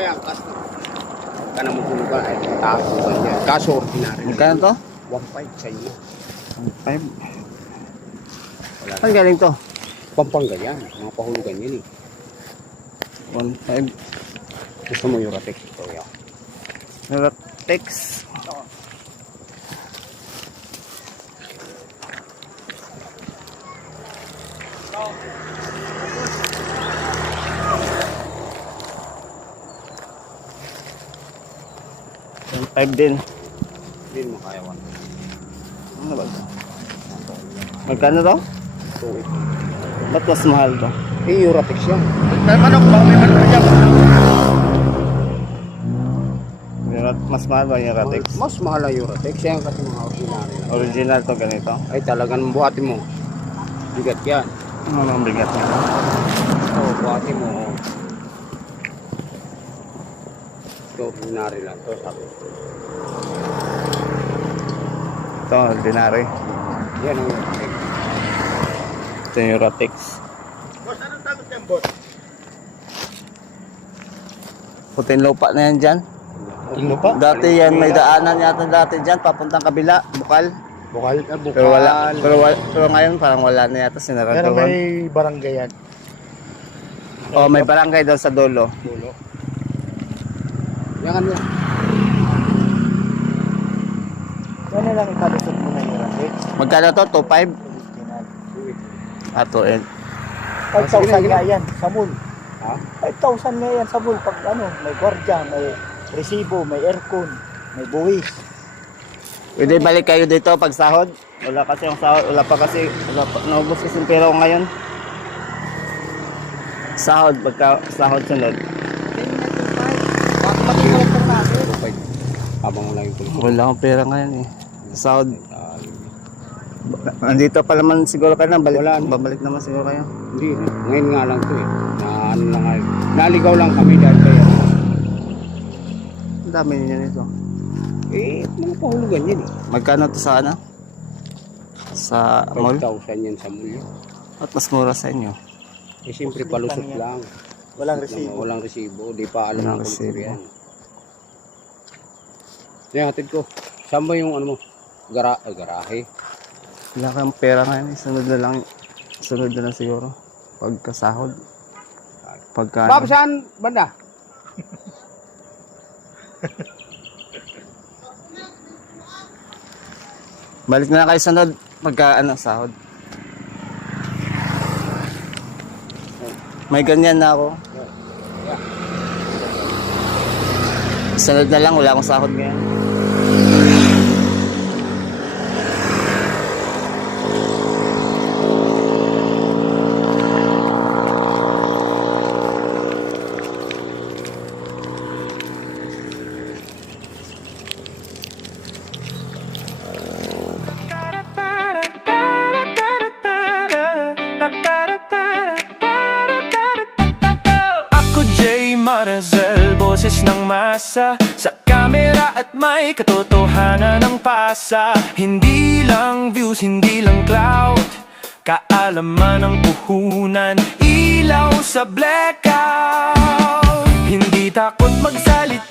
Kaya kaso. Ka na magulugan ay taas mo yan. Kaso ordinary. Magkano to? 1.5 sa iyo. 5. Wala. Saan galing to? Pampanga yan. Mga pahulugan yun eh. 1.5. Gusto mo yung ratex ito yan. Naratex. Yung 5 din. Hindi mo kaya 1. Ano ba ito? Magkano to? 2.8. Ba't mas mahal to? Eh, yung ratex yan. May manok ba? May manok dyan. Mas mahal ba yung Ratex? Mas mahal ang Eurotex. Yan kasi mga ordinary lang. Original to ganito. Ay talagang buhatin mo. Bigat yan. Ano ang bigat nito? Oo, buhatin mo. Ito ordinary lang to sabi. Ito, ordinary. Yan ang Eurotex. Ito yung Ratex. Boss, anong tagot yan, boss? Puting lupa na yan dyan. Tingno pa? Dati yan, may daanan yata dati dyan, papuntang kabila, Bukal. Bukal. Pero wala, pero ngayon parang wala na yata, sinarado Pero ron. may barangay yan. Oh, may barangay daw sa dulo. Dulo. Yan ano yan. Ano lang ikalusot mo na yung Ratex? Magkano to? 2.5? Original. Ato, eh. 5,000 nga yan, sa mall. Ha? 5,000 nga yan sa mall. Pag ano, may gwardiya, may resibo, may aircon, may buwis. Pwede balik kayo dito pag sahod? Wala kasi yung sahod, wala pa, naubos kasi yung pera ko ngayon. Sahod, pagka sahod sunod. Bukay. Habang wala yung tuloy. Wala akong pera ngayon eh. Sahod. Andito pa naman siguro kayo na, babalik naman siguro kayo. Hindi. Ngayon nga lang to eh. Na ano lang nga. Naligaw lang kami dahil kaya. Ang dami niyo nito. Eh, mga pahulugan yan eh. Magkano to sa ano? Sa mall? 5,000 yan sa mall. At mas mura sa inyo. Eh, siyempre palusot lang. Walang resibo. Walang resibo. Di pa alam Walang ng kultur resibo. yan. Yan, hatid ko. Saan ba yung ano mo? Garahe. Wala kang pera ngayon. Sunod na lang. Sunod na lang siguro. Pagkasahod. Pagka Bob, saan banda? balik na lang kayo sunod. Pagka ano, sahod. May ganyan na ako. Sunod na lang. Wala akong sahod ngayon. Ako Jay Marzel, boses ng masa sa kamera at may katotohanan ng pasa. Hindi lang views, hindi lang clout, kaalaman ng puhunan, ilaw sa blackout. Hindi takot magsalita